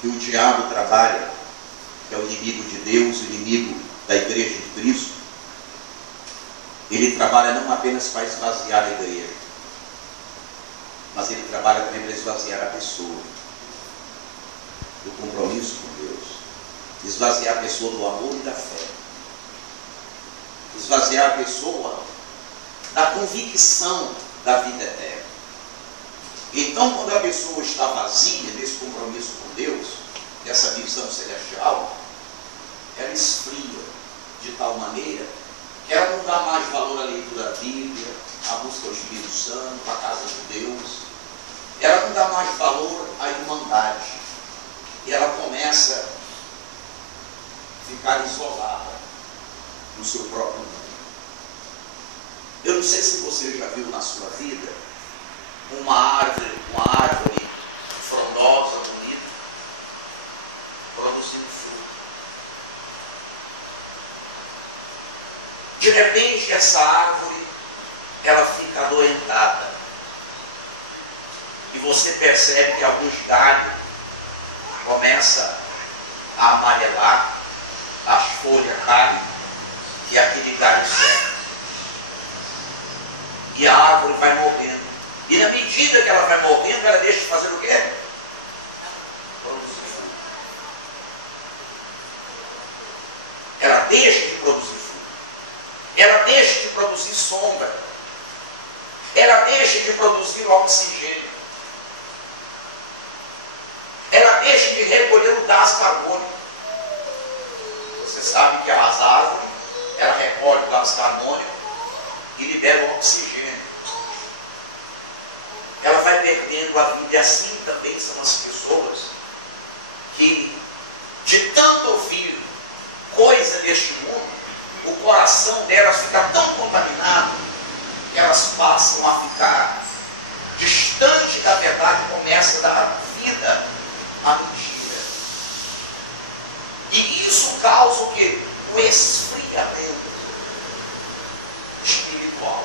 que o diabo trabalha, que é o inimigo de Deus, o inimigo da igreja de Cristo, ele trabalha não apenas para esvaziar a igreja, mas ele trabalha também para esvaziar a pessoa do compromisso com Deus, esvaziar a pessoa do amor e da fé, esvaziar a pessoa da convicção da vida eterna. Então, quando a pessoa está vazia desse compromisso com Deus, dessa visão celestial, ela esfria de tal maneira que ela não dá mais valor à leitura da Bíblia, à busca do Espírito Santo, à casa de Deus. Ela não dá mais valor à irmandade. E ela começa a ficar isolada no seu próprio mundo. Eu não sei se você já viu na sua vida uma árvore frondosa, bonita, produzindo fruto. De repente essa árvore, ela fica adoentada. E você percebe que alguns galhos começam a amarelar, as folhas caem e aquele galho seca. E a árvore vai morrendo. E na medida que ela vai morrendo, ela deixa de fazer o quê? Produzir fruto. Ela deixa de produzir fruto. Ela deixa de produzir sombra. Ela deixa de produzir oxigênio. Ela deixa de recolher o gás carbônico. Você sabe que as árvores, ela recolhe o gás carbônico e libera o oxigênio. Ela vai perdendo a vida, e assim também são as pessoas que, de tanto ouvir coisa deste mundo, o coração delas fica tão contaminado que elas passam a ficar distante da verdade, começa a dar vida à mentira. E isso causa o quê? O esfriamento espiritual.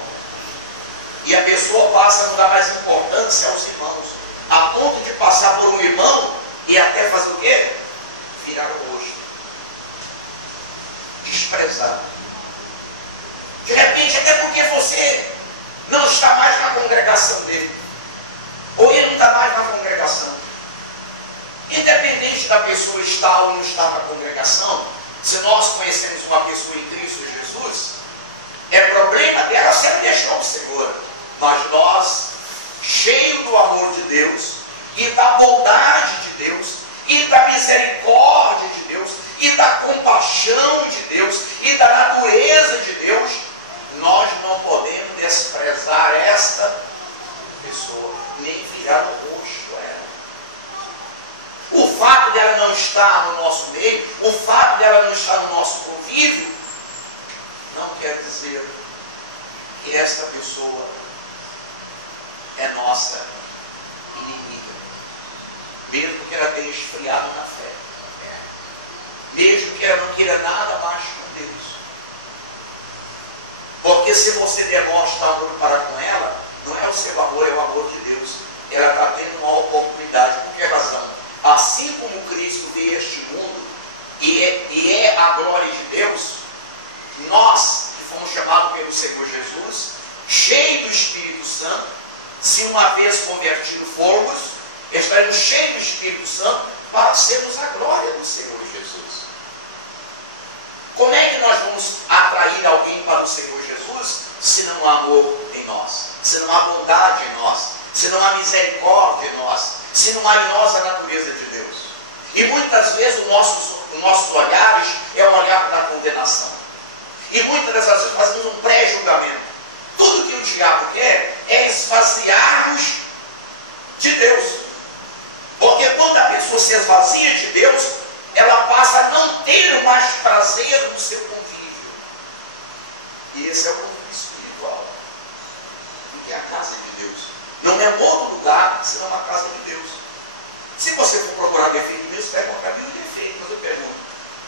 E a pessoa passa a não dar mais importância aos irmãos, a ponto de passar por um irmão e até fazer o quê? Virar o rosto. Desprezar. De repente, até porque você não está mais na congregação dele. Ou ele não está mais na congregação. Independente da pessoa estar ou não estar na congregação, se nós conhecemos uma pessoa em Cristo Jesus, é problema dela se ela deixar o Senhor. Mas nós, cheios do amor de Deus, e da bondade de Deus, e da misericórdia de Deus, e da compaixão de Deus, e da natureza de Deus, nós não podemos desprezar esta pessoa, nem virar o rosto a ela. O fato dela não estar no nosso meio, o fato dela não estar no nosso convívio, não quer dizer que esta pessoa é nossa inimiga, mesmo que ela tenha esfriado na fé, mesmo que ela não queira nada mais com Deus. Porque se você demonstra amor para com ela, não é o seu amor, é o amor de Deus. Ela está tendo uma oportunidade. Por que razão? Assim como Cristo veio a este mundo e é a glória de Deus, nós que fomos chamados pelo Senhor Jesus, cheios do Espírito Santo, se uma vez convertidos formos, estaremos cheios do Espírito Santo para sermos a glória do Senhor Jesus. Como é que nós vamos atrair alguém para o Senhor Jesus se não há amor em nós, se não há bondade em nós, se não há misericórdia em nós, se não há em nós a natureza de Deus? E muitas vezes os nossos olhares é um olhar da condenação. E muitas das vezes fazemos um pré-julgamento. Tudo que o diabo quer é esvaziar-nos de Deus. Porque quando a pessoa se esvazia de Deus, ela passa a não ter mais prazer no seu convívio. E esse é o convívio espiritual, que é a casa de Deus. Não é outro lugar senão a casa de Deus. Se você for procurar defeito mesmo, você vai encontrar mil defeitos. Mas eu pergunto,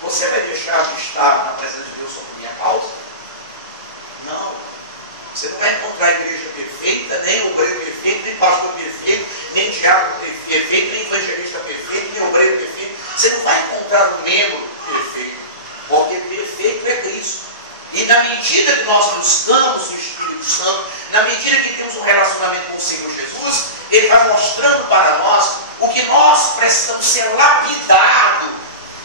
você vai deixar de estar na presença de Deus sobre minha causa? Não. Você não vai encontrar a igreja perfeita, nem obreiro perfeito, nem pastor perfeito, nem diácono perfeito, nem evangelista perfeito, nem obreiro perfeito. medida que nós buscamos o Espírito Santo, na medida que temos um relacionamento com o Senhor Jesus, Ele vai mostrando para nós o que nós precisamos ser lapidado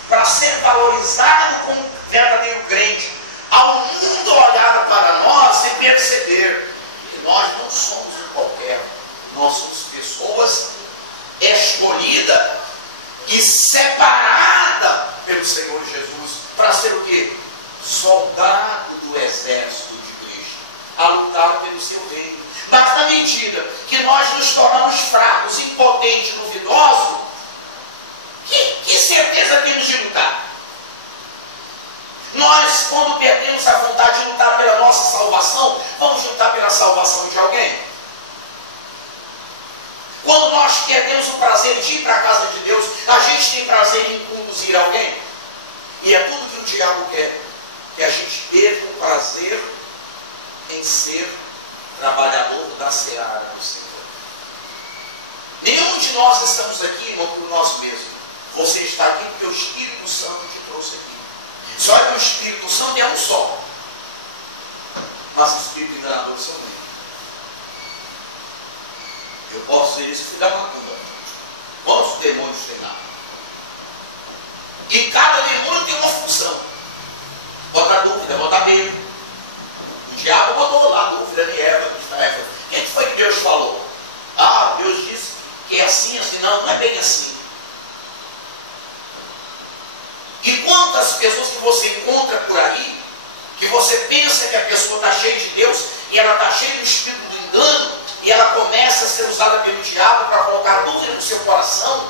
para ser valorizado como verdadeiro crente. Ao mundo olhar para nós e perceber que nós não somos um qualquer, nós somos pessoas escolhidas e separadas pelo Senhor Jesus para ser o quê? Soldado do exército de Cristo, a lutar pelo seu reino. Mas na medida que nós nos tornamos fracos, impotentes, duvidosos, que certeza temos de lutar? Nós, quando perdemos a vontade de lutar pela nossa salvação, vamos lutar pela salvação de alguém? Quando nós perdemos o prazer de ir para a casa de Deus, a gente tem prazer em conduzir alguém? E é tudo que o diabo quer, que a gente perca o prazer em ser trabalhador da seara do Senhor. Nenhum de nós estamos aqui, irmão, por nós mesmos. Você está aqui porque o Espírito Santo te trouxe aqui. Só que o Espírito Santo é um só. Mas o Espírito enganador são muitos. Eu posso ser esse filho da macumba. Quantos demônios tem lá? E cada demônio tem uma função. Bota dúvida, bota medo. O diabo botou lá dúvida de Eva. O que foi que Deus falou? Ah, Deus disse que é assim, assim. Não, não é bem assim. E quantas pessoas que você encontra por aí, que você pensa que a pessoa está cheia de Deus, e ela está cheia do espírito do engano, e ela começa a ser usada pelo diabo para colocar dúvida no seu coração,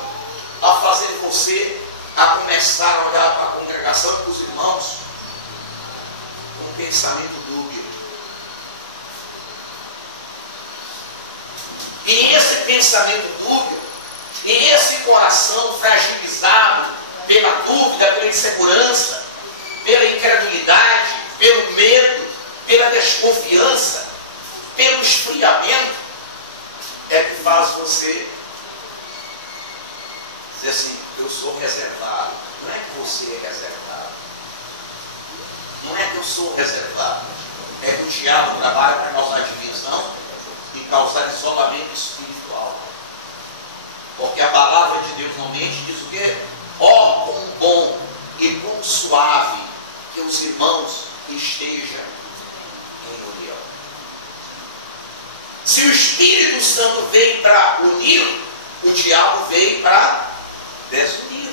a fazer você a começar a olhar para a congregação, para os irmãos, com um pensamento dúbio. E esse pensamento dúbio, e esse coração fragilizado pela dúvida, pela insegurança, pela incredulidade, pelo medo, pela desconfiança, pelo esfriamento, é que faz você dizer assim: eu sou reservado. Não é que você é reservado. Não é que eu sou reservado. É que o diabo trabalha para causar divisão e causar isolamento espiritual. Porque a palavra de Deus não mente, diz o quê? Ó, quão bom e quão suave que os irmãos estejam em união. Se o Espírito Santo veio para unir, o diabo veio para desunir.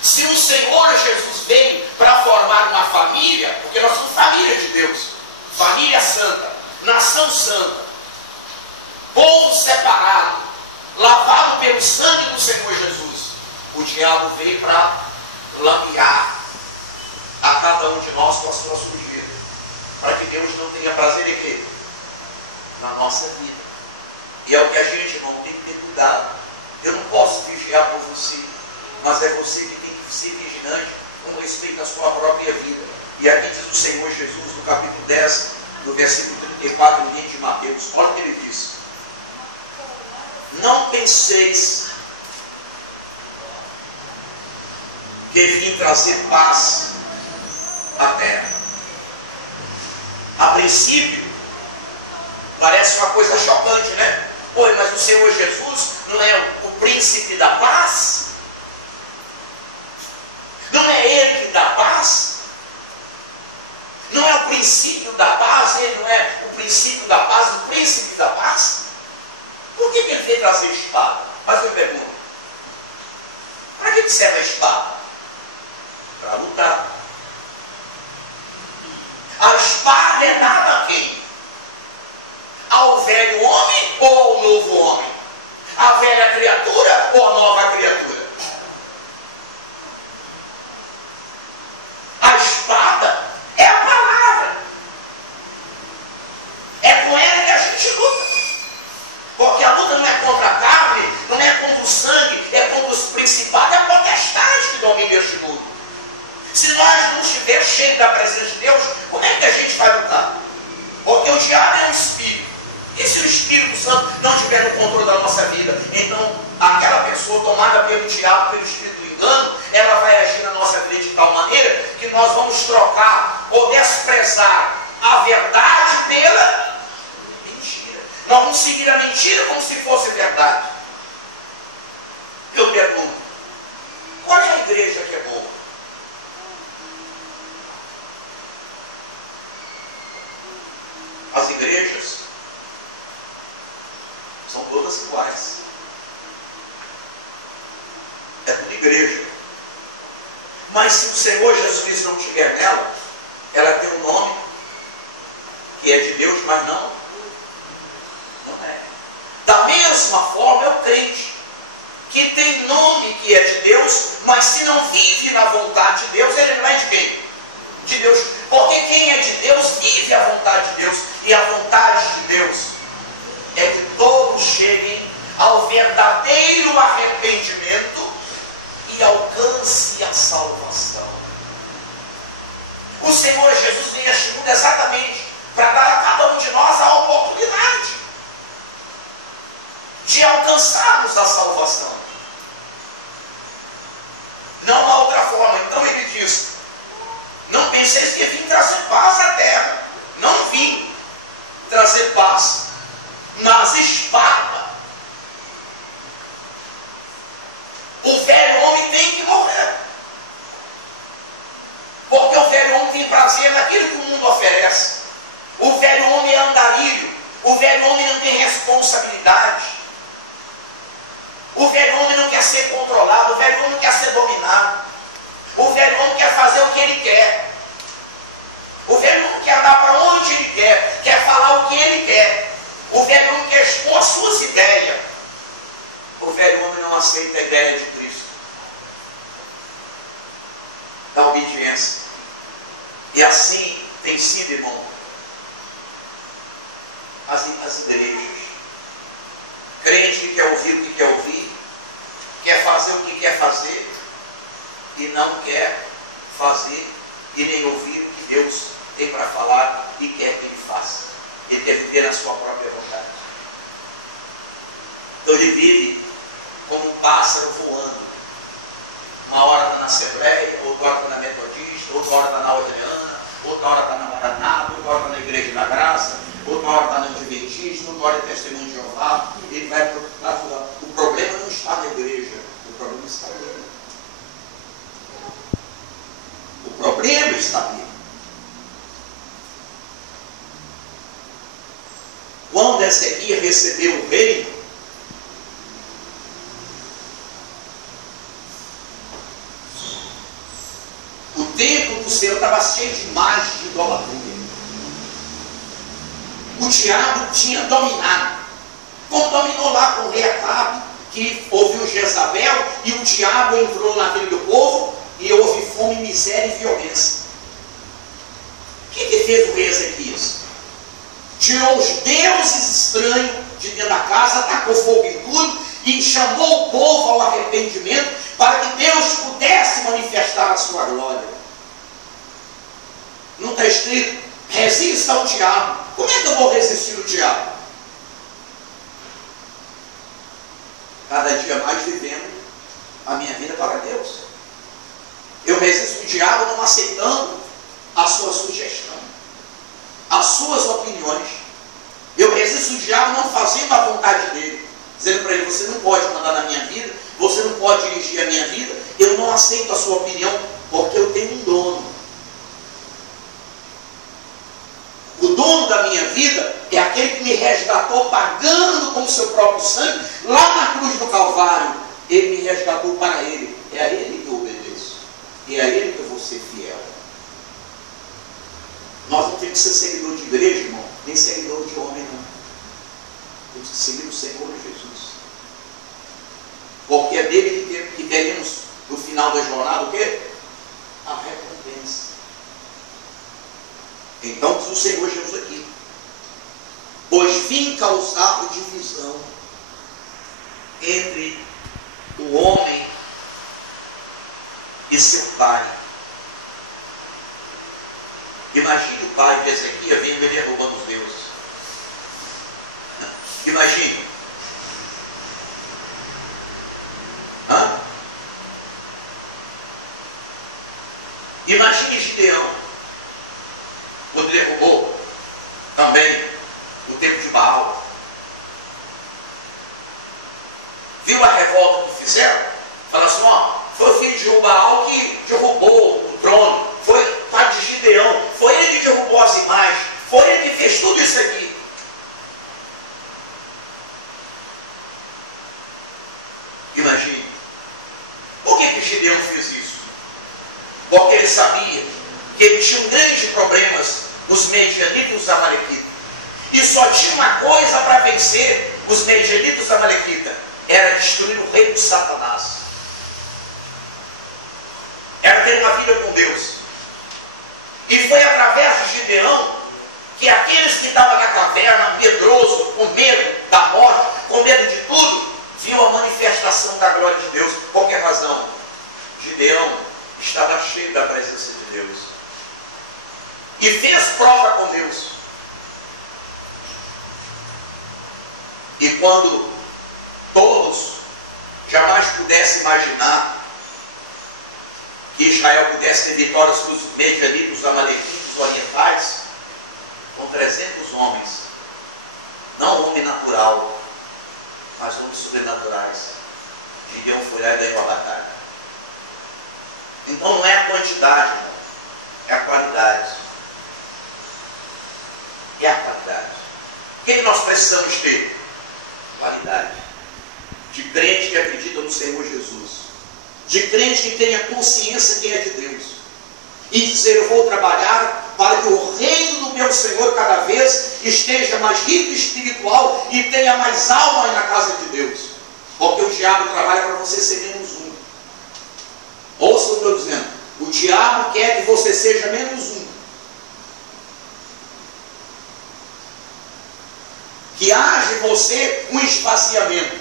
Se o Senhor Jesus veio para formar uma família, porque nós somos família de Deus, família santa, nação santa, povo separado, lavado pelo sangue do Senhor Jesus, o diabo veio para lamear a cada um de nós com a sua sujeira, para que Deus não tenha prazer em quê? Na nossa vida. E é o que a gente, irmão, tem que ter cuidado. Eu não posso vigiar por você, mas é você que tem que ser vigilante com respeito à sua própria vida. E aqui diz o Senhor Jesus, no capítulo 10, no versículo 34, no livro de Mateus, olha o que ele diz: não penseis que vim trazer paz à terra. A princípio, parece uma coisa chocante, né? Oi, mas o Senhor Jesus não é o príncipe da paz? Não é Ele que dá paz? Não é o princípio da paz? Ele não é o princípio da paz, o príncipe da paz? Por que ele veio trazer espada? Mas eu pergunto, para que serve a espada? Para lutar. A espada é dada a quem? Ao velho homem ou ao novo homem? A velha criatura ou a nova criatura? A espada é a palavra. É com ela que a gente luta. Porque a luta não é contra a carne, não é contra o sangue, é contra os principados e a potestade que dominam este mundo. Se nós não estivermos cheios da presença de Deus, como é que a gente vai lutar? Porque o diabo é um espírito. E se o Espírito Santo não estiver no controle da nossa vida, então aquela pessoa tomada pelo diabo, pelo espírito do engano, ela vai agir na nossa vida de tal maneira que nós vamos trocar ou desprezar a verdade pela mentira. Nós vamos seguir a mentira como se fosse verdade. Eu pergunto, qual é a igreja que é boa? As igrejas são todas iguais. É tudo igreja. Mas se o Senhor Jesus Cristo não estiver nela, ela tem um nome que é de Deus, mas não é. Da mesma forma é o crente, que tem nome que é de Deus, mas se não vive na vontade de Deus, ele não é de quem? De Deus. Porque quem é de Deus vive a vontade de Deus. E a vontade de Deus é que todos cheguem ao verdadeiro arrependimento e alcance a salvação. O Senhor Jesus veio a este mundo exatamente para dar a cada um de nós a oportunidade de alcançarmos a salvação. Não há outra forma. Então ele diz: não penseis que vim trazer paz à terra. Não vim trazer paz, mas espada. O velho homem tem que morrer. Porque o velho homem tem prazer naquilo que o mundo oferece. O velho homem é andarilho. O velho homem não tem responsabilidade. O velho homem não quer ser controlado. O velho homem não quer ser dominado. O velho homem quer fazer o que ele quer. O velho homem quer andar para onde ele quer falar o que ele quer. O velho homem quer expor as suas ideias. O velho homem não aceita a ideia de Cristo, da obediência. E assim tem sido, irmão, as igrejas. Crente que quer ouvir o que quer ouvir, quer fazer o que quer fazer, e não quer fazer e nem ouvir o que Deus tem para falar e quer que ele faça. Ele quer viver na sua própria vontade. Então ele vive como um pássaro voando. Uma hora está na Assembleia, outra hora está na Metodista, outra hora está na Orleana, outra hora está na Maranata, outra hora está na Igreja da Graça, outra hora está na Adventista, outra hora é Testemunho de Jeová. Ele vai procurar. O problema não está na igreja, o problema está nele. O problema está nele. Quando Ezequias recebeu o reino, o templo do Senhor estava cheio de imagens de idolatria. O diabo tinha dominado, como dominou lá com o rei Acabe, que ouviu Jezabel, e o diabo entrou na vida do povo, e houve fome, miséria e violência. O que fez o rei Ezequias? Tirou os deuses estranhos de dentro da casa, atacou fogo em tudo, e chamou o povo ao arrependimento, para que Deus pudesse manifestar a sua glória. Não está escrito: resista ao diabo. Como é que eu vou resistir ao diabo? Cada dia mais vivendo a minha vida para Deus. Eu resisto ao diabo não aceitando a sua sugestão, as suas opiniões. Eu resisto ao diabo não fazendo a vontade dele, dizendo para ele: você não pode mandar na minha vida, você não pode dirigir a minha vida. Eu não aceito a sua opinião, porque eu tenho um dono. O dono da minha vida é aquele que me resgatou pagando com o seu próprio sangue lá na cruz do Calvário. Ele me resgatou para ele. É a ele que eu obedeço. E é a ele que eu vou ser fiel. Nós não temos que ser seguidor de igreja, irmão, nem seguidor de homem, não. Temos que seguir o Senhor Jesus. Porque é dele que teremos no final da jornada o quê? A recompensa. Então diz o Senhor Jesus aqui: pois vim causar divisão entre o homem e seu pai. Imagine o pai de Ezequias vindo e derrubando os deuses. Imagine. Imagine Gideão, quando derrubou também o templo de Baal. Viu a revolta que fizeram? Fala assim, ó, foi o filho de Baal que derrubou o trono. Foi o pai de Gideão. Foi ele que derrubou as imagens. Foi ele que fez tudo isso aqui. Imagine. Por que Gideão fez isso? Porque ele sabia que ele tinha um grande problemas os medianitas e os amalequitas. E só tinha uma coisa para vencer os medianitas e os amalequitas. Era destruir o reino de Satanás. Era ter uma vida com Deus. E foi através de Gideão que aqueles que estavam na caverna, medroso, com medo da morte, com medo de tudo, viu a manifestação da glória de Deus. Qual que é a razão? Gideão estava cheio da presença de Deus. E fez prova com Deus. E quando todos jamais pudessem imaginar que Israel pudesse ter vitórias sobre os medianitas, os amalequitas, os orientais, com 300 homens, não homem natural, mas homens sobrenaturais, Gideão foi lá e ganhou a batalha. Então não é a quantidade, não, é a qualidade. É a qualidade. O que nós precisamos ter? Qualidade. De crente que acredita no Senhor Jesus. De crente que tenha consciência que é de Deus. E dizer, eu vou trabalhar para que o reino do meu Senhor cada vez esteja mais rico e espiritual e tenha mais alma na casa de Deus. Porque o diabo trabalha para você ser menos um. Ouça o que eu estou dizendo. O diabo quer que você seja menos um. Que haja em você um esvaziamento.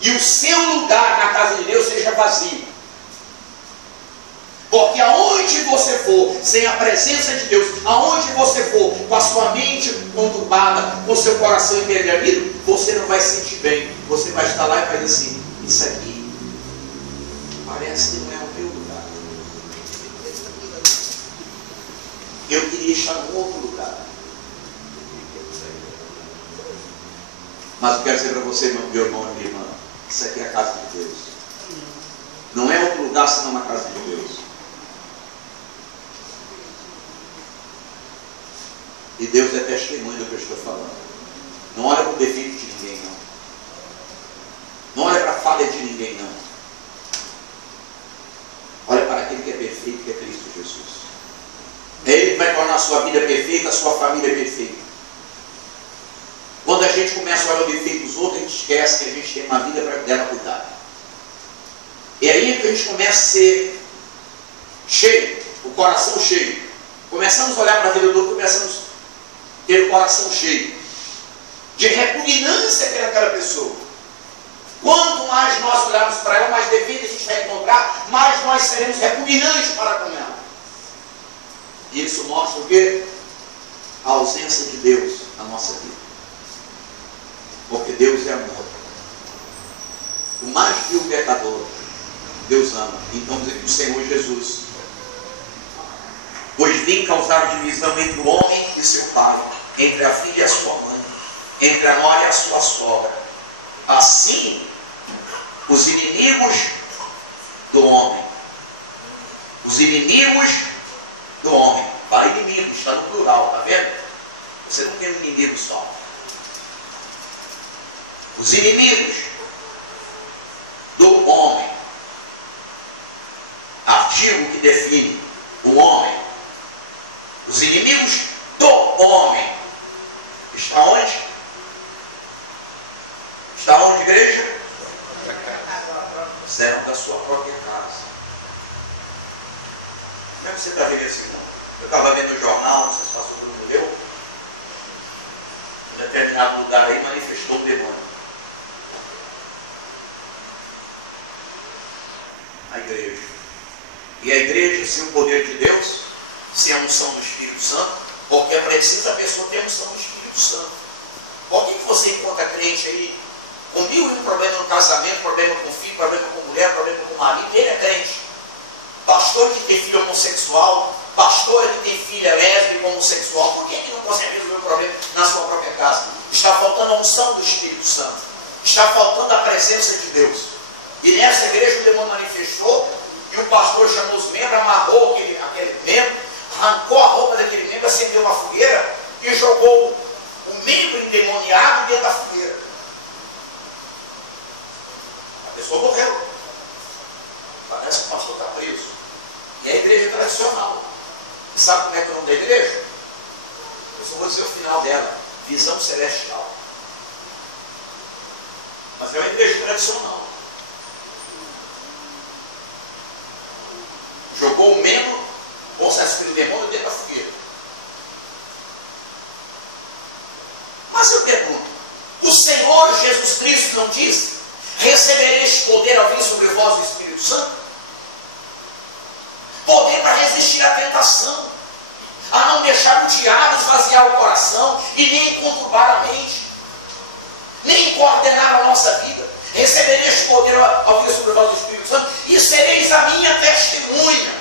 E o seu lugar na casa de Deus seja vazio. Porque aonde você for, sem a presença de Deus, aonde você for, com a sua mente conturbada, com o seu coração envergonhado, você não vai se sentir bem. Você vai estar lá e vai dizer assim, isso aqui parece que não é o meu lugar. Eu queria estar em outro lugar. Mas eu quero dizer para você, meu irmão e minha irmã, isso aqui é a casa de Deus. Não é outro lugar senão a casa de Deus. E Deus é testemunho do que eu estou falando. Não olha para o defeito de ninguém, não. Não olha para a falha de ninguém, não. Olha para aquele que é perfeito, que é Cristo Jesus. É Ele que vai tornar a sua vida perfeita, a sua família perfeita. Quando a gente começa a olhar o defeito dos outros, a gente esquece que a gente tem uma vida para dela cuidar. E aí que a gente começa a ser cheio, o coração cheio. Começamos a olhar para a vida do outro, começamos a ter o coração cheio de repugnância pelaquela pessoa. Quanto mais nós olharmos para ela, mais defeito a gente vai encontrar, mais nós seremos repugnantes para com ela. E isso mostra o quê? A ausência de Deus na nossa vida. Porque Deus é amor. O mais vil pecador, Deus ama. Então diz aqui o Senhor Jesus: pois vim causar divisão entre o homem e seu pai, entre a filha e a sua mãe, entre a nora e a sua sogra. Assim, os inimigos do homem, os inimigos do homem, para inimigos, está no plural, está vendo? Você não tem um inimigo só. Os inimigos do homem, artigo que define o homem, os inimigos do homem, está onde? Está onde, igreja? Serão da sua própria casa. Como é que você está vendo esse mundo? Eu estava vendo no jornal, não sei se passou todo mundo leu, em determinado lugar aí manifestou o demônio. A igreja. E a igreja, sem o poder de Deus, sem a unção do Espírito Santo, porque é preciso a pessoa ter a unção do Espírito Santo. Por que você encontra crente aí com 1001 problemas no casamento, problema com filho, problema com mulher, problema com marido? Ele é crente. Pastor que tem filho homossexual, pastor que tem filha lésbica homossexual, por que não consegue resolver o problema na sua própria casa? Está faltando a unção do Espírito Santo, está faltando a presença de Deus. E nessa igreja o demônio manifestou, e o pastor chamou os membros, amarrou aquele membro, arrancou a roupa daquele membro, acendeu uma fogueira e jogou o membro endemoniado dentro da fogueira. A pessoa morreu. Parece que o pastor está preso. E é a igreja tradicional. E sabe como é que é o nome da igreja? Eu só vou dizer o final dela: Visão Celestial. Mas é uma igreja tradicional. Jogou o membro, possesso do demônio, dentro da fogueira. Mas eu pergunto: o Senhor Jesus Cristo não disse: recebereis poder ao vir sobre vós o Espírito Santo? Poder para resistir à tentação, a não deixar o diabo esvaziar o coração e nem conturbar a mente, nem coordenar a nossa vida. Recebereis poder ao vir sobre vós o Espírito Santo e sereis a minha testemunha.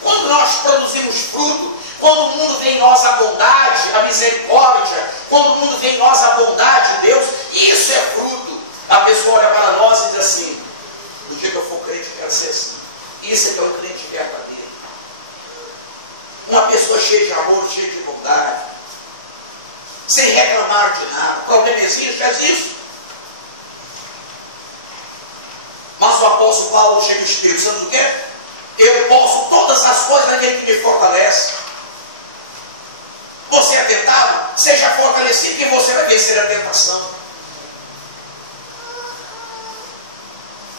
Quando nós produzimos fruto, quando o mundo vê em nós a bondade, a misericórdia, quando o mundo vê em nós a bondade de Deus, isso é fruto. A pessoa olha para nós e diz assim: no dia que eu for crente, eu quero ser assim. Isso é que é um crente verdadeiro. Uma pessoa cheia de amor, cheia de bondade, sem reclamar de nada. O problema existe, é isso. Mas o apóstolo Paulo, cheio do Espírito Santo, o quê? Eu posso todas as coisas naquele que me fortalece. Você é tentado? Seja fortalecido, que você vai vencer a tentação.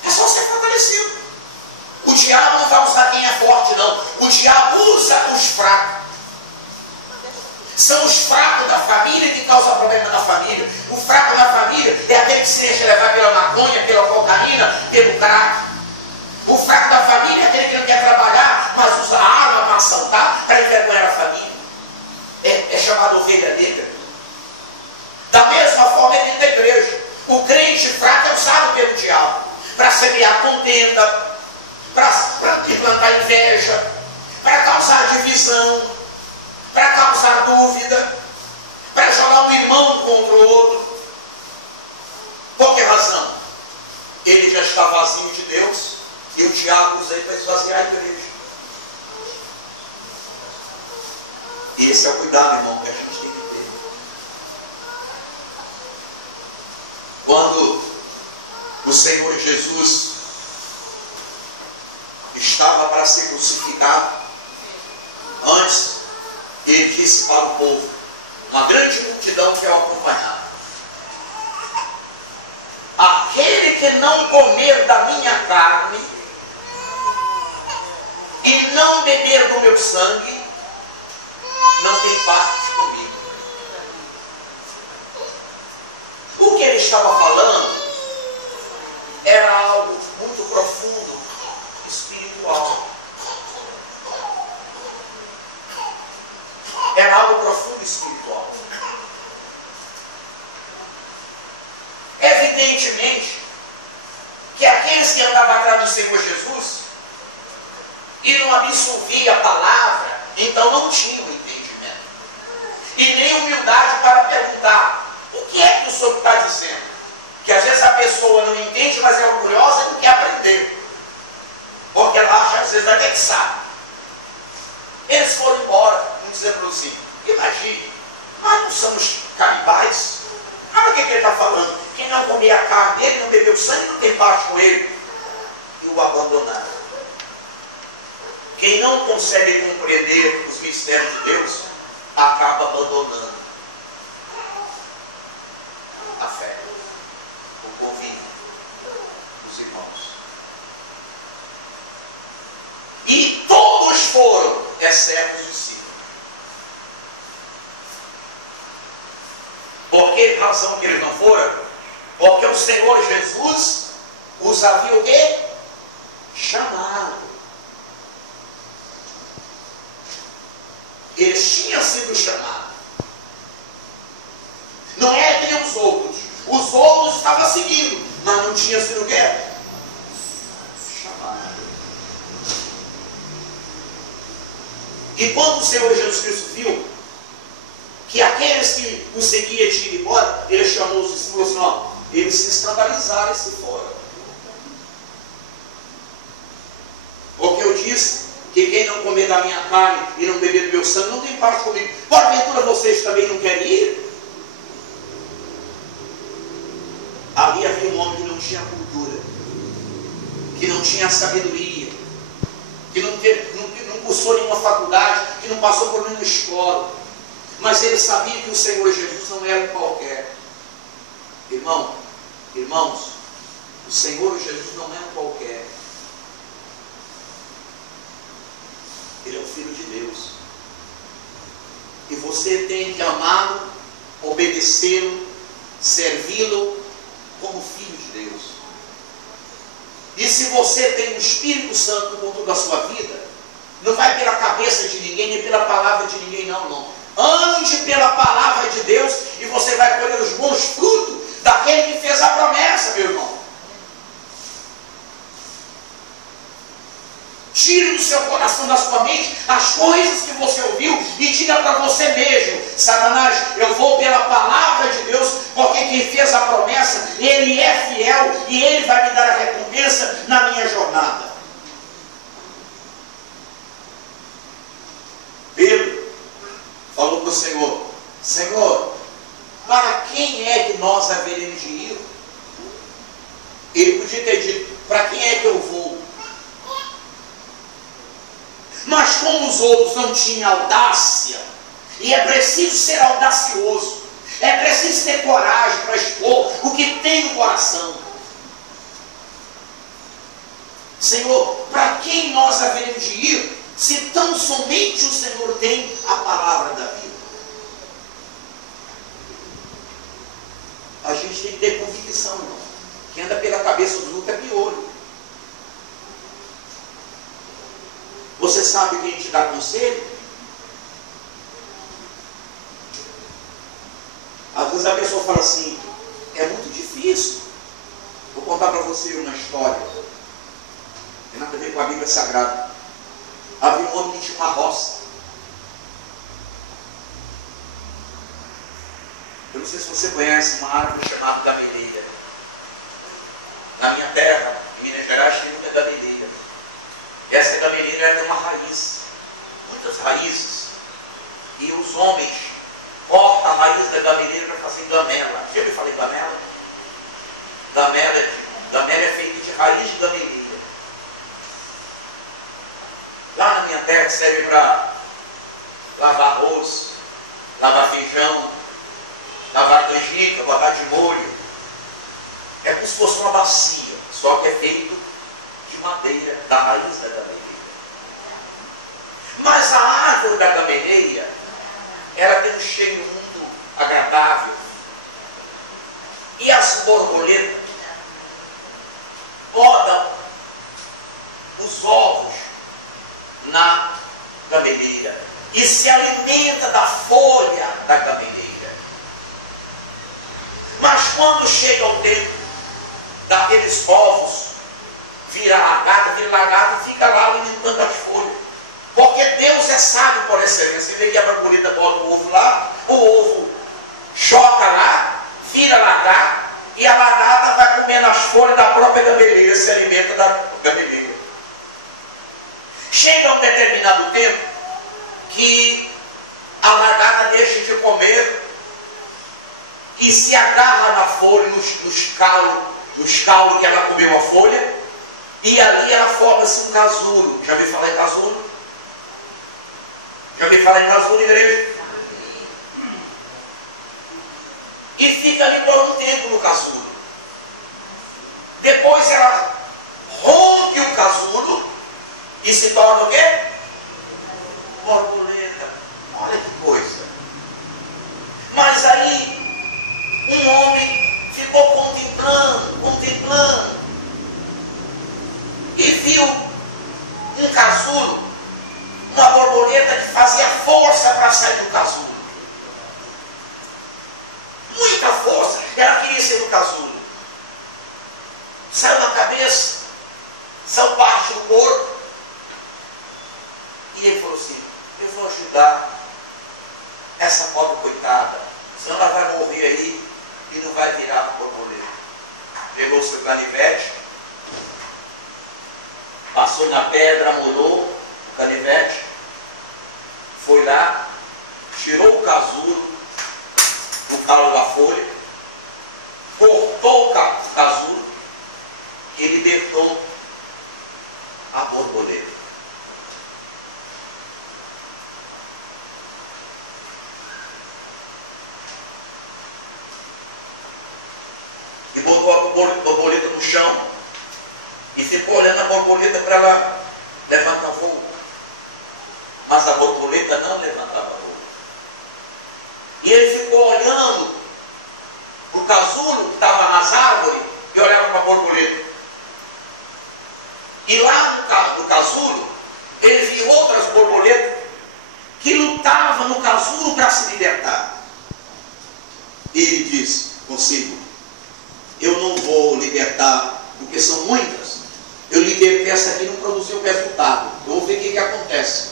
É só ser fortalecido. O diabo não vai usar quem é forte, não. O diabo usa os fracos. São os fracos da família que causam problema na família. O fraco da família é aquele que se deixa levar pela maconha, pela cocaína, pelo crack. O fraco da família é aquele que não quer trabalhar, mas usa a arma para assaltar, para envergonhar a família. É chamado ovelha negra. Da mesma forma é dentro da igreja. O crente fraco é usado pelo diabo para semear contenda, para implantar inveja, para causar divisão, para causar dúvida, para jogar um irmão contra o outro. Por que razão? Ele já está vazio de Deus e o diabo usa ele para esvaziar a igreja. Esse é o cuidado, irmão, que a gente tem que ter. Quando o Senhor Jesus estava para ser crucificado, antes ele disse para o povo, uma grande multidão que o acompanhava: aquele que não comer da minha carne e não beber do meu sangue não tem parte comigo. O que ele estava falando era algo muito profundo, espiritual. Era algo profundo espiritual. Evidentemente que aqueles que andavam atrás do Senhor Jesus e não absorviam a palavra, então não tinham entendimento e nem humildade para perguntar: o que é que o Senhor está dizendo? Que às vezes a pessoa não entende, mas é orgulhosa e não quer aprender, porque ela acha às vezes até que sabe. Eles foram embora, não dizendo assim: imagine, nós não somos canibais. Olha o que ele está falando: quem não comer a carne dele, não beber o sangue, não tem parte com ele. E o abandonaram. Quem não consegue compreender os mistérios de Deus, acaba abandonando a fé, o convívio dos irmãos. E todos foram, exceto os discípulos. Por que razão que eles não foram? Porque o Senhor Jesus os havia o quê? Chamado. Eles tinham sido chamados. Não é que nem os outros. Os outros estavam seguindo, mas não tinha sido o quê? Chamado. E quando o Senhor Jesus Cristo viu que aqueles que o seguiam tinham ido embora, ele chamou os discípulos e falou assim: ó, eles se escandalizaram e se foram. Porque eu disse que quem não comer da minha carne e não beber do meu sangue não tem parte comigo. Porventura vocês também não querem ir? Ali havia um homem que não tinha cultura, que não tinha sabedoria, que não cursou nenhuma faculdade, que não passou por nenhuma escola, mas ele sabia que o Senhor Jesus não era qualquer. Irmãos, o Senhor Jesus não é um qualquer. Ele é o Filho de Deus. E você tem que amá-lo, obedecê-lo, servi-lo como Filho de Deus. E se você tem o Espírito Santo no controle da sua vida, não vai pela cabeça de ninguém, nem pela palavra de ninguém, não. Ande pela palavra de Deus e você vai colher os bons frutos daquele que fez a promessa, meu irmão. Tire do seu coração, da sua mente, as coisas que você ouviu e diga para você mesmo: Satanás, eu vou pela palavra de Deus, porque quem fez a promessa, ele é fiel e ele vai me dar a recompensa na minha jornada. Pedro falou para o Senhor: Senhor, para quem é que nós haveremos de ir? Ele podia ter dito: para quem é que eu vou? Mas como os outros não tinham audácia, e é preciso ser audacioso, é preciso ter coragem para expor o que tem no coração. Senhor, para quem nós haveremos de ir, se tão somente o Senhor tem a palavra da vida? A gente tem que ter convicção, irmão. Quem anda pela cabeça dos outros é piolho. Você sabe quem te dá conselho? Às vezes a pessoa fala assim: é muito difícil. Vou contar para você uma história. Tem nada a ver com a Bíblia Sagrada. Havia um homem que tinha uma roça. Eu não sei se você conhece uma árvore chamada gameleira. Na minha terra, em Minas Gerais, tem muita gameleira. Essa gameleira tem uma raiz, muitas raízes, e os homens cortam a raiz da gameleira para fazer gamela. Já me falei gamela? Gamela é feita de raiz de gameleira. Lá na minha terra serve para lavar arroz, lavar feijão, lavar canjica, botar de molho. É como se fosse uma bacia, só que é feito de madeira, da raiz da gameleira. Mas a árvore da gameleira, ela tem um cheiro muito agradável. E as borboletas podam os ovos na gameleira e se alimenta da folha da gameleira. Mas quando chega o tempo daqueles ovos vira lagarta e fica lá alimentando as folhas. Porque Deus é sábio por excelência. Você vê que a borboleta bota o ovo lá, o ovo choca lá, vira lagarta, e a lagarta vai comendo as folhas da própria gameleira, se alimenta da gameleira. Chega um determinado tempo que a lagarta deixa de comer e se agarra na folha, nos caulos que ela comeu a folha, e ali ela forma-se um casulo. Já ouviu falar em casulo? Já ouviu falar em casulo, igreja? E fica ali por um tempo no casulo. Depois ela rompe o casulo e se torna o quê? Borboleta. Olha que coisa. Mas aí um homem ficou contemplando e viu um casulo, uma borboleta que fazia força para sair do casulo. Muita força, ela queria ser do casulo. Saiu da cabeça, saiu parte do corpo. E ele falou assim: eu vou ajudar essa pobre coitada, senão ela vai morrer aí e não vai virar para borboleta. Pegou o seu canivete, passou na pedra, molhou o canivete, foi lá, tirou o casulo do calo da folha, cortou o casulo e libertou a borboleta. E botou a borboleta no chão e ficou olhando a borboleta para ela levantar voo. Mas a borboleta não levantava voo. E ele ficou olhando o casulo que estava nas árvores e olhava para a borboleta. E lá no casulo, ele viu outras borboletas que lutavam no casulo para se libertar. E ele disse consigo: eu não vou libertar, porque são muitas. Eu libertei essa aqui e não produziu resultado. Eu vou ver o que acontece.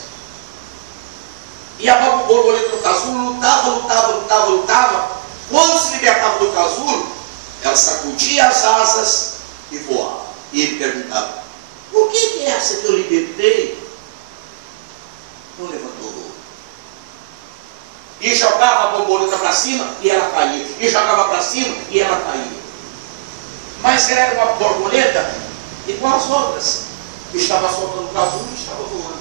E a borboleta do casulo lutava. Quando se libertava do casulo, ela sacudia as asas e voava. E ele perguntava: por que é essa que eu libertei não levantou voo? E jogava a borboleta para cima e ela caía. E jogava para cima e ela caía. Mas era uma borboleta igual as outras, que estava soltando o casulo e estava voando.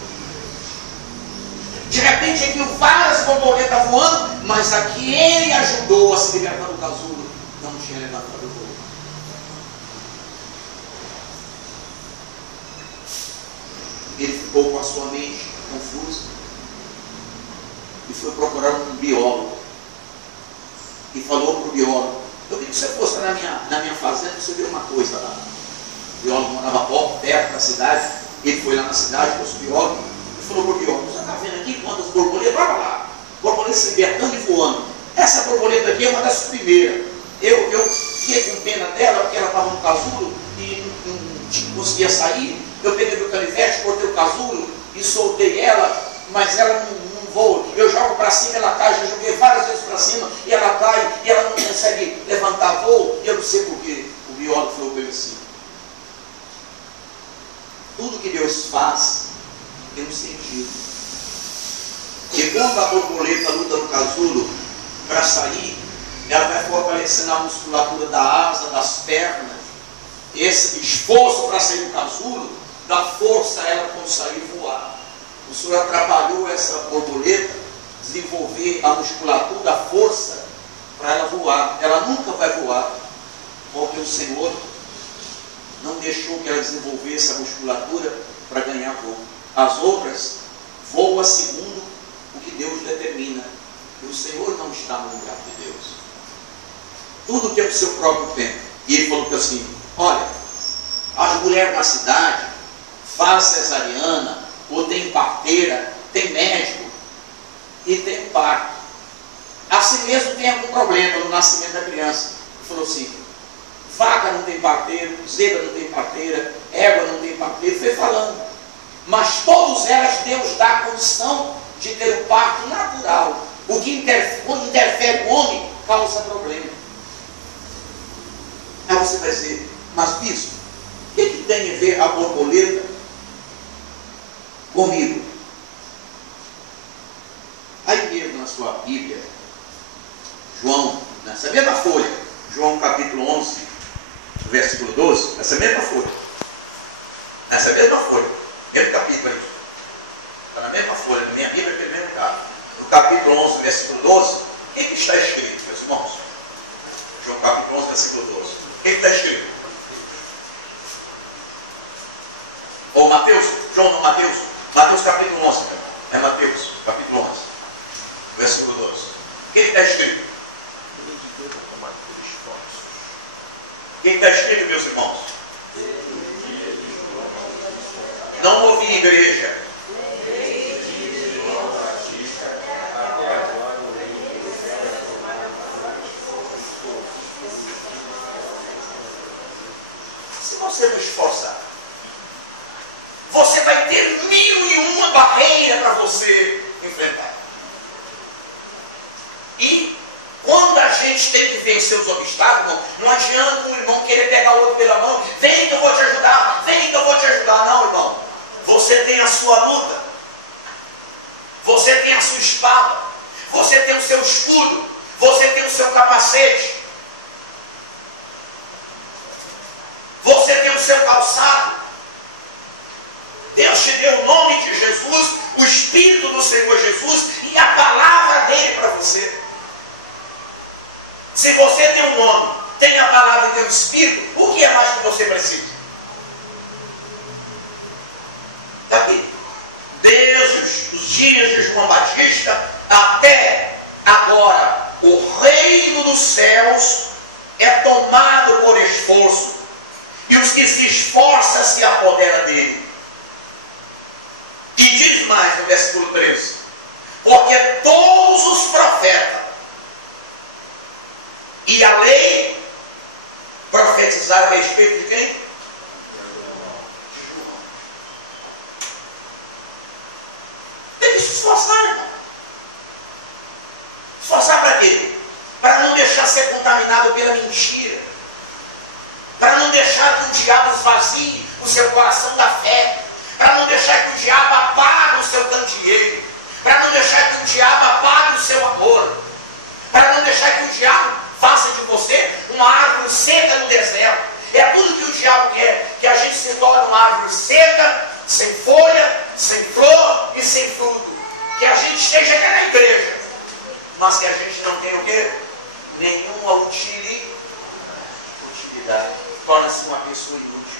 De repente viu várias borboletas voando, mas a que ele ajudou a se libertar do casulo não tinha levantado o voo. Ele ficou com a sua mente confusa e foi procurar um biólogo. E falou para o biólogo: eu vi que você fosse na minha fazenda, você viu uma coisa lá. O biólogo morava perto da cidade. Ele foi lá na cidade, trouxe o biólogo e falou para o biólogo: você está vendo aqui quantas borboletas? Olha lá, borboletas se libertando e voando. Essa borboleta aqui é uma das primeiras. Eu fiquei com pena dela, porque ela estava no casulo e não conseguia sair. Eu peguei meu canivete, cortei o casulo e soltei ela, mas ela não voa. Eu jogo para cima, ela cai. Já joguei várias vezes para cima e ela cai e ela não consegue levantar voo. E eu não sei porquê. O biólogo falou para ele assim: tudo que Deus faz tem um sentido. E quando a borboleta luta no casulo para sair, ela vai fortalecendo a musculatura da asa, das pernas. Esse esforço para sair do casulo dá força a ela conseguir voar. O Senhor atrapalhou essa borboleta desenvolver a musculatura, a força para ela voar. Ela nunca vai voar, porque o Senhor não deixou que ela desenvolvesse a musculatura para ganhar voo. As outras voam segundo o que Deus determina. E o Senhor não está no lugar de Deus. Tudo tem o seu próprio tempo. E ele falou assim: olha, as mulheres na cidade faz cesariana, ou tem parteira, tem médico e tem parto. Assim mesmo tem algum problema no nascimento da criança. Ele falou assim: vaca não tem parteiro, zebra não tem parteira, égua não tem parteiro. Foi falando. Mas todas elas Deus dá a condição de ter o parto natural. O que interfere o homem causa problema. Aí você vai dizer: mas bispo, o que tem a ver a borboleta comigo? Aí mesmo na sua Bíblia, João, nessa mesma folha, João capítulo 11, versículo 12, nessa mesma folha, mesmo capítulo aí, está na mesma folha, na minha Bíblia, pelo mesmo caso, no capítulo 11, versículo 12, o que está escrito, meus irmãos? João capítulo 11, versículo 12, o que está escrito? Ou Mateus, João não, Mateus capítulo 11, meu irmão. É Mateus capítulo 11, versículo 12. O que está escrito? O que está escrito, meus irmãos? Não ouvi, igreja. Se você não esforçar, você vai ter 1001 barreiras para você enfrentar. seus obstáculos, irmão. Não adianta um irmão querer pegar o outro pela mão. Vem que eu vou te ajudar, vem que eu vou te ajudar. Não, irmão. Você tem a sua luta. Você tem a sua espada. Você tem o seu escudo. Você tem o seu capacete. Você tem o seu calçado. Deus te deu o nome de Jesus, o Espírito do Senhor Jesus e a palavra dele para você. Se você tem um nome, tem a palavra e tem o Espírito, o que é mais que você precisa? Está aqui. Desde os dias de João Batista até agora, o reino dos céus é tomado por esforço, e os que se esforçam se apoderam dele. E diz mais no versículo 13: porque todos os profetas e a lei profetizaram a respeito de quem? Tem que se esforçar, irmão. Esforçar para quê? Para não deixar ser contaminado pela mentira. Para não deixar que o diabo esvazie o seu coração da fé. Para não deixar que o diabo apague o seu candeeiro. Para não deixar que o diabo apague o seu amor. Para não deixar que o diabo faça de você uma árvore seca no deserto. É tudo que o diabo quer, que a gente se torne uma árvore seca, sem folha, sem flor e sem fruto. Que a gente esteja aqui na igreja, mas que a gente não tenha o quê? Nenhuma utilidade. Torna-se uma pessoa inútil.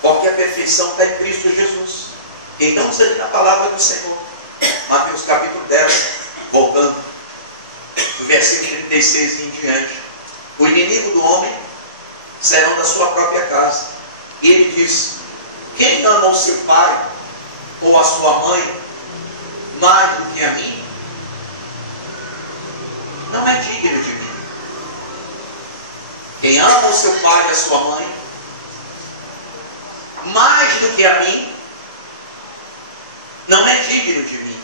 Porque a perfeição está em Cristo Jesus. Então você tem a palavra do Senhor. Mateus capítulo 10, voltando, do versículo 36 em diante. O inimigo do homem serão da sua própria casa. E ele diz: quem ama o seu pai ou a sua mãe mais do que a mim, não é digno de mim. Quem ama o seu pai e a sua mãe mais do que a mim, não é digno de mim.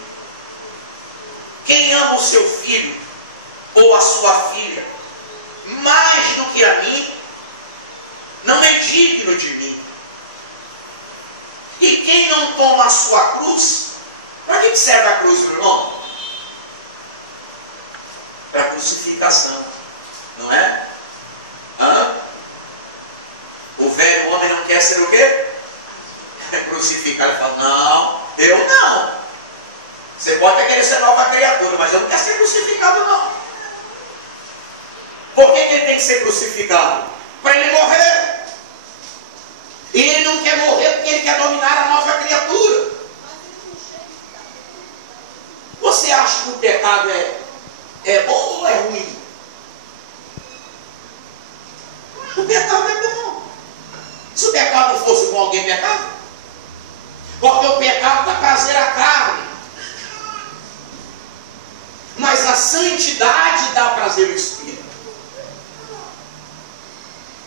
Quem ama o seu filho ou a sua filha mais do que a mim, não é digno de mim. E quem não toma a sua cruz, para que serve a cruz, meu irmão? Para crucificação, não é? O velho homem não quer ser o quê? Crucificado. Ele fala: não, eu não. Você pode até querer ser nova criatura, mas eu não quero ser crucificado, não. Por que ele tem que ser crucificado? Para ele morrer. E ele não quer morrer porque ele quer dominar a nova criatura. Você acha que o pecado é bom ou é ruim? O pecado é bom. Se o pecado não fosse bom, alguém pecava? Porque o pecado dá prazer à carne. Mas a santidade dá prazer ao Espírito.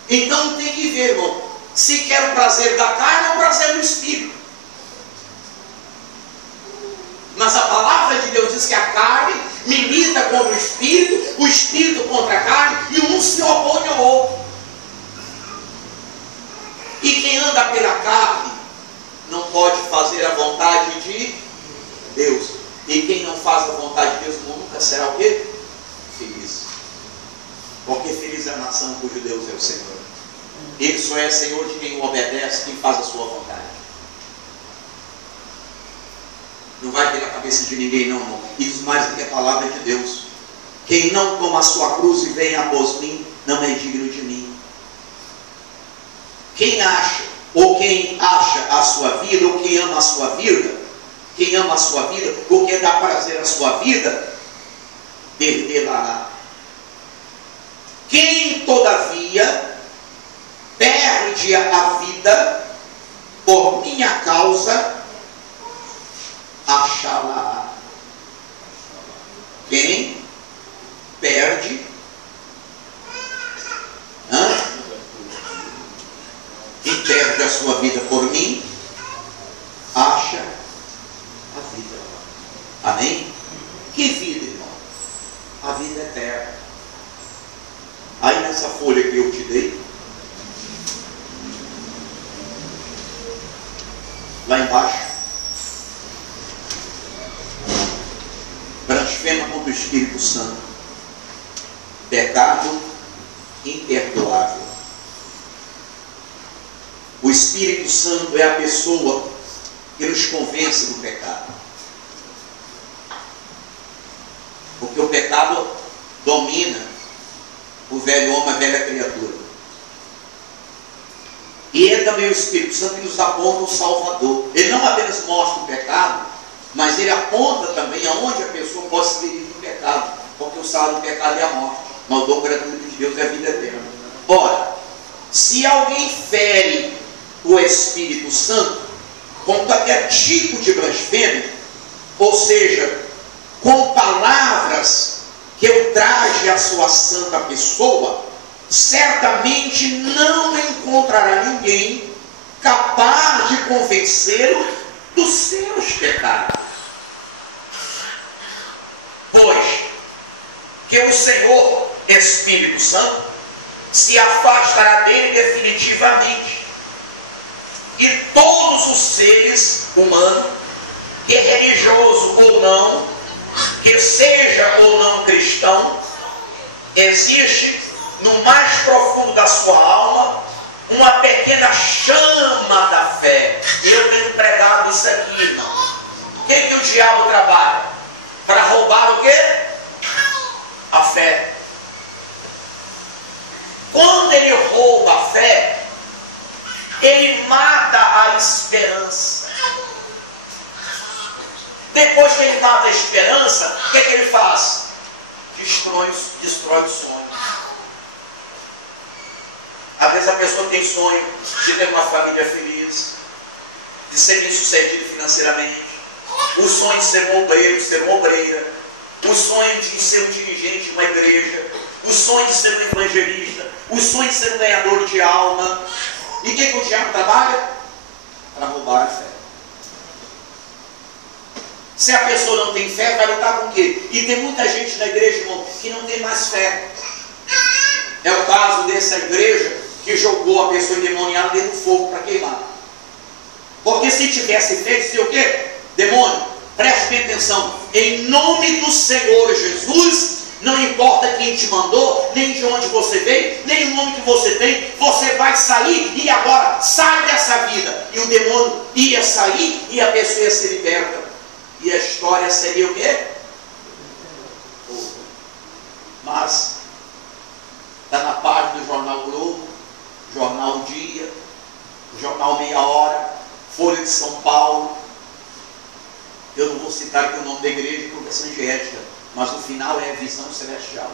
Então tem que ver, irmão, se quer o prazer da carne ou o prazer do Espírito. Mas a palavra de Deus diz que a carne milita contra o Espírito contra a carne, e um se opõe ao outro. E quem anda pela carne não pode fazer a vontade de Deus. E quem não faz a vontade de Deus nunca será o quê? Feliz. Porque feliz é a nação cujo Deus é o Senhor. Ele só é Senhor de quem o obedece, quem faz a sua vontade. Não vai pela cabeça de ninguém, não, irmão. Isso mais do que a palavra de Deus. Quem não toma a sua cruz e vem após mim, não é digno de mim. Quem acha, ou quem acha a sua vida, ou quem ama a sua vida, quem ama a sua vida, ou quem dá prazer à sua vida, perdê-la. Quem, todavia, perde a vida por minha causa, achá-la. Quem perde e perde a sua vida por mim, acha a vida. Amém? Que vida, irmão? A vida eterna. lá embaixo. Blasfema contra o Espírito Santo. Pecado imperdoável. O Espírito Santo é a pessoa que nos convence do pecado. Porque o pecado domina o velho homem, a velha criatura. E é também o Espírito Santo que nos aponta o Salvador. Ele não apenas mostra o pecado, mas ele aponta também aonde a pessoa pode se livrar do pecado. Porque o salário do pecado é a morte, mas o dom gratuito de Deus é a vida eterna. Ora, se alguém fere o Espírito Santo com qualquer tipo de blasfêmia, ou seja, com palavras que ultraje a sua santa pessoa, certamente não encontrará ninguém capaz de convencê-lo dos seus pecados. Pois que o Senhor Espírito Santo se afastará dele definitivamente. E todos os seres humanos, que é religioso ou não, que seja ou não cristão, existe no mais profundo da sua alma uma pequena chama da fé. Eu tenho pregado isso aqui, irmão. O que o diabo trabalha? Para roubar o quê? A fé. Quando ele rouba a fé, ele mata a esperança. Depois que ele mata a esperança, o que ele faz? Destrói o sonho. Às vezes a pessoa tem sonho de ter uma família feliz, de ser bem-sucedido financeiramente, o sonho de ser um obreiro, de ser uma obreira, o sonho de ser um dirigente de uma igreja, o sonho de ser um evangelista, o sonho de ser um ganhador de alma. E o que o diabo trabalha? Para roubar a fé. Se a pessoa não tem fé, vai lutar com o quê? E tem muita gente na igreja, irmão, que não tem mais fé. É o caso dessa igreja que jogou a pessoa endemoniada dentro do fogo para queimar. Porque se tivesse fé, dizia o quê? Demônio, preste bem atenção. Em nome do Senhor Jesus, não importa quem te mandou, nem de onde você veio, nem o nome que você tem, você vai sair e agora sai dessa vida. E o demônio ia sair e a pessoa ia ser liberta. E a história seria o quê? Mas está na página do Jornal Globo, Jornal Dia, Jornal Meia Hora, Folha de São Paulo. Eu não vou citar aqui o nome da igreja por questão de ética, mas no final é Visão Celestial.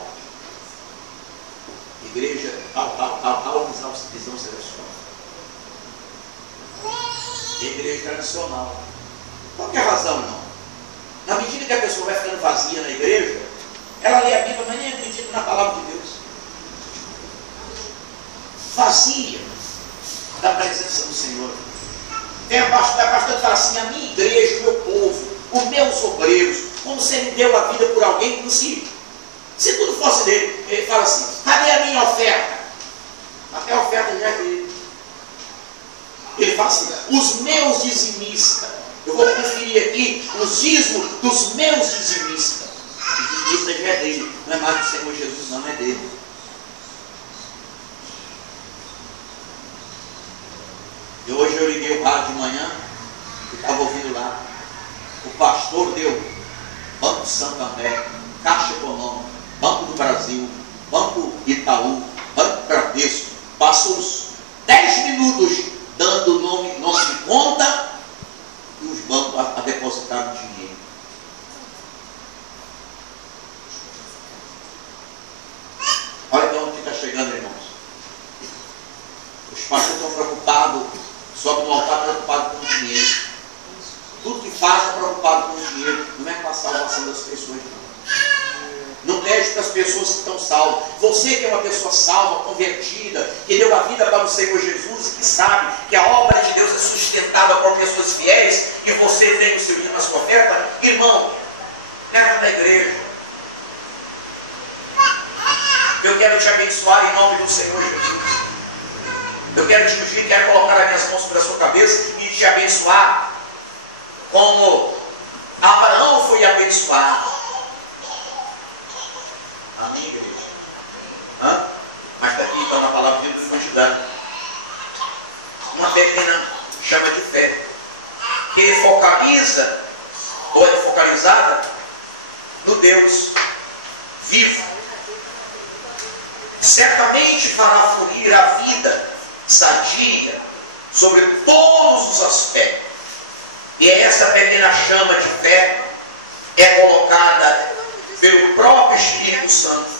Igreja tal, visão celestial. Igreja tradicional. Qual que é a razão, não? Na medida que a pessoa vai ficando vazia na igreja, ela lê a Bíblia, mas nem acredita na palavra de Deus. Vazia da presença do Senhor. Tem a pastor que fala assim: a minha igreja, o meu povo, os meus obreiros, como se ele deu a vida por alguém, inclusive. Se tudo fosse dele, ele fala assim: cadê a minha oferta? Até a oferta já é dele. Ele fala assim: os meus dizimistas. Eu vou conferir aqui os dízimos dos meus dizimistas. O dizimista já é dele, não é mais do Senhor Jesus, não é dele. E hoje eu liguei o rádio de manhã, e estava ouvindo lá. O pastor deu Banco Santander, Caixa Econômica, Banco do Brasil, Banco Itaú, Banco Bradesco. Passou uns 10 minutos dando nome de conta e os bancos a depositar o dinheiro. Olha para onde está chegando, irmãos. Os pastores estão preocupados, sobe no altar preocupado com o dinheiro. Tudo que faz é preocupado com o dinheiro, não é com a salvação das pessoas, não. Não pede para as pessoas que estão salvas. Você que é uma pessoa salva, convertida, que deu a vida para o Senhor Jesus, que sabe que a obra de Deus é sustentada por pessoas fiéis, e você tem o seu dinheiro na sua oferta, irmão, leva na igreja. Eu quero te abençoar em nome do Senhor Jesus. Eu quero te ungir, quero colocar as minhas mãos sobre a sua cabeça e te abençoar, como Abraão foi abençoado. Amém, igreja? Mas está aqui, está na palavra de Deus, eu vou te dar uma pequena chama de fé, que focaliza, ou é focalizada no Deus vivo. Certamente fará fluir a vida sadia sobre todos os aspectos. E essa pequena chama de fé é colocada pelo próprio Espírito Santo.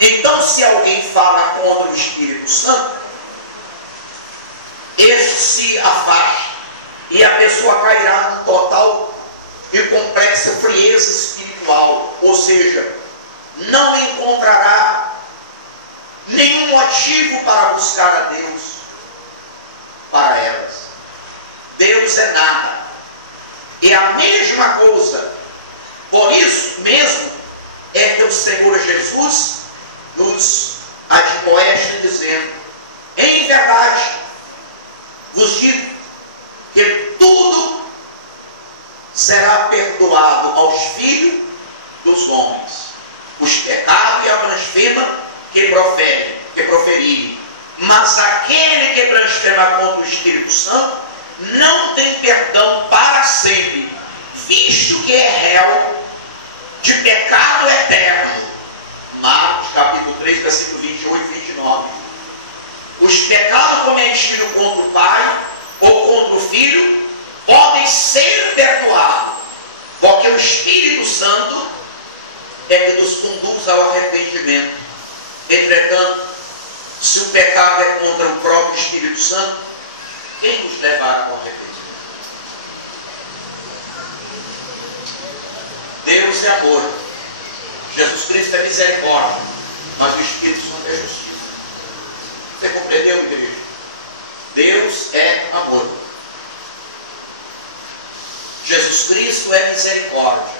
Então, se alguém fala contra o Espírito Santo, este se afasta e a pessoa cairá num total e complexa frieza espiritual, ou seja, não encontrará nenhum motivo para buscar a Deus para elas. Deus é nada. E a mesma coisa, por isso mesmo, é que o Senhor Jesus nos admoesta dizendo: em verdade, vos digo que tudo será perdoado aos filhos dos homens, os pecados e a blasfema que proferirem. Mas aquele que blasfema contra o Espírito Santo não tem perdão para sempre, visto que é réu de pecado eterno. Marcos capítulo 3, versículo 28 e 29. Os pecados cometidos contra o Pai ou contra o Filho podem ser perdoados, porque o Espírito Santo é que nos conduz ao arrependimento. Entretanto, se o pecado é contra o próprio Espírito Santo, quem nos levará ao arrependimento? Deus é amor, Jesus Cristo é misericórdia, mas o Espírito Santo é justiça. Você compreendeu, igreja? Deus é amor, Jesus Cristo é misericórdia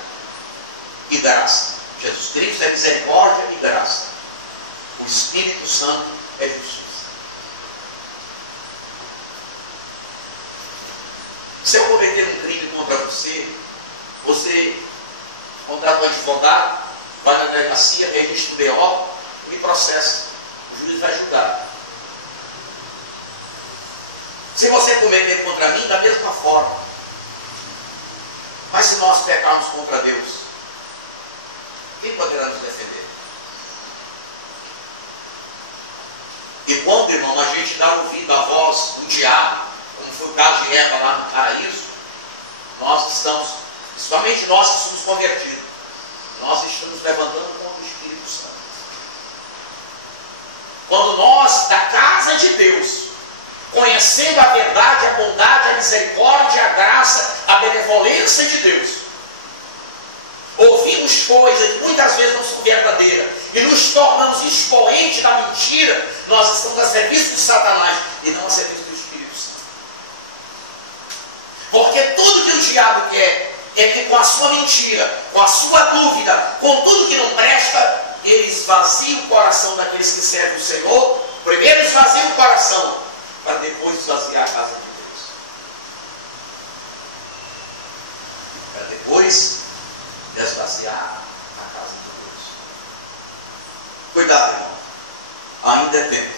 e graça. Jesus Cristo é misericórdia e graça. O Espírito Santo é justiça. Se eu cometer um crime contra você, você contrata um advogado, vai na delegacia, registra o BO e me processa. O juiz vai julgar. Se você cometer contra mim, da mesma forma. Mas se nós pecarmos contra Deus, quem poderá nos defender? E quando, irmão, a gente dá ouvido à voz do diabo, como foi o caso de Eva lá no paraíso, nós estamos, principalmente nós que somos convertidos, nós estamos levantando contra o Espírito Santo. Quando nós, da casa de Deus, conhecendo a verdade, a bondade, a misericórdia, a graça, a benevolência de Deus, ouvimos coisas que muitas vezes não são verdadeiras e nos tornamos expoentes da mentira, nós estamos a serviço de Satanás e não a serviço do Espírito Santo. Porque tudo que o diabo quer é que com a sua mentira, com a sua dúvida, com tudo que não presta, ele esvazia o coração daqueles que servem o Senhor. Primeiro esvazia o coração, para depois esvaziar a casa de Deus. Para depois esvaziar a casa de Deus. Cuidado, irmão. Ainda é tempo.